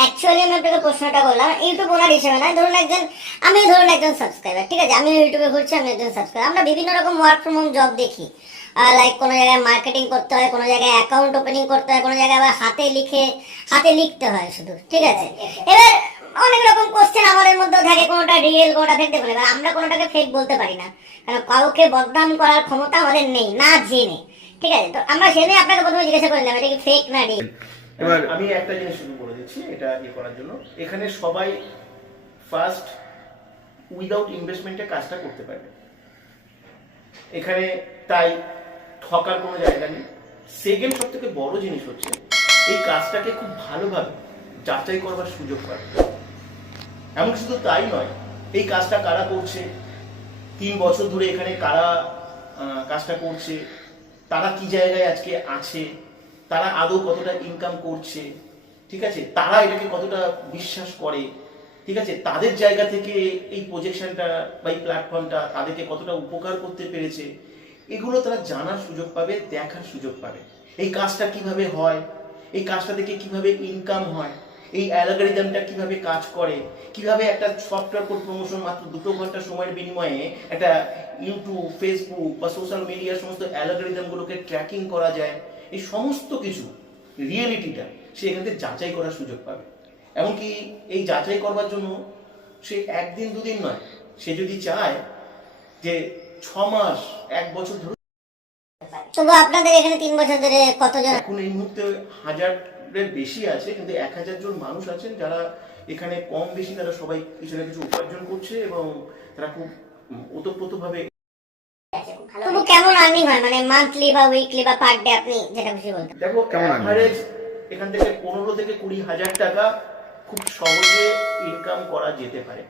Actually আমি আপনাকে প্রশ্নটা করলাম ইউটিউব ওনার হিসেবে নয়, আমি ধরুন একজন সাবস্ক্রাইবার, ঠিক আছে, আমি ইউটিউবে ঘুরছি, আমি একজন সাবস্ক্রাইবার। আমরা বিভিন্ন রকম ওয়ার্ক ফ্রম হোম জব দেখি, লাইক কোনো জায়গায় মার্কেটিং করতে হয়, কোনো জায়গায় অ্যাকাউন্ট ওপেনিং করতে হয়, কোনো জায়গায় আবার হাতে লিখতে হয় শুধু, ঠিক আছে। এবার অনেক রকম কোশ্চেন আমাদের মধ্যেও থাকে, কোনোটা রিয়েল কোনোটা ফেক দেখুন। এবার আমরা কোনোটাকে ফেক বলতে পারি না, কারণ কাউকে বদনাম করার ক্ষমতা আমাদের নেই, না জেনে, ঠিক আছে। তো আমরা জেনে আপনাকে প্রথমে জিজ্ঞাসা করলাম এটা কি ফেক না রিয়েল। এবার আমি একটা জিনিস শুরু করে দিচ্ছি এটা করার জন্য। এখানে সবাই ফার্স্ট উইদাউট ইনভেস্টমেন্টে কাজটা করতে পারবে, এখানে তাই ঠকার কোনো জায়গা নেই। সেকেন্ড সব থেকে বড় জিনিস হচ্ছে এই কাজটাকে খুব ভালোভাবে যাচাই করবার সুযোগ পাবে। এমন শুধু তাই নয়, এই কাজটা কারা করছে, 3 বছর ধরে এখানে কারা কাজটা করছে, তারা কি জায়গায় আজকে আছে, তারা আদৌ কতটা ইনকাম করছে, ঠিক আছে, তারা এটাকে কতটা বিশ্বাস করে, ঠিক আছে, তাদের জায়গা থেকে এই প্রজেকশনটা বা এই প্ল্যাটফর্মটা তাদেরকে কতটা উপকার করতে পেরেছে, এগুলো তারা জানার সুযোগ পাবে, দেখার সুযোগ পাবে। এই কাজটা কিভাবে হয়, এই কাজটা থেকে কিভাবে ইনকাম হয়, এই অ্যালগরিদমটা কিভাবে কাজ করে, কিভাবে একটা সফটওয়্যার কোড প্রমোশন মাত্র 2 ঘন্টা সময়ের বিনিময়ে একটা ইউটিউব, ফেসবুক বা সোশ্যাল মিডিয়ার সমস্ত অ্যালগরিদমগুলোকে ট্র্যাকিং করা যায়, এই সমস্ত কিছু রিয়েলিটিটা সে এখান থেকে যাচাই করার সুযোগ পাবে। এমনকি এই যাচাই করবার জন্য সে 1 দিন 2 দিন নয়, সে যদি চায় যে 6 মাস 1 বছর ধরে। তবু আপনাদের এখানে 3 বছর ধরে কতজন? এখন এই মুহূর্তে 1000-এর বেশি আছে, কিন্তু 1000 জন মানুষ আছেন যারা এখানে কম বেশি তারা সবাই কিছু না কিছু উপার্জন করছে এবং তারা খুব ওতপ্রোতভাবে। তবু কেমন আর্নিং হয়, মানে মান্থলি বা উইকলি বা পার ডে, আপনি যেটা খুশি বলতে। দেখো, অ্যাভারেজ এখান থেকে 15 থেকে 20 হাজার টাকা খুব সহজে ইনকাম করা যেতে পারে।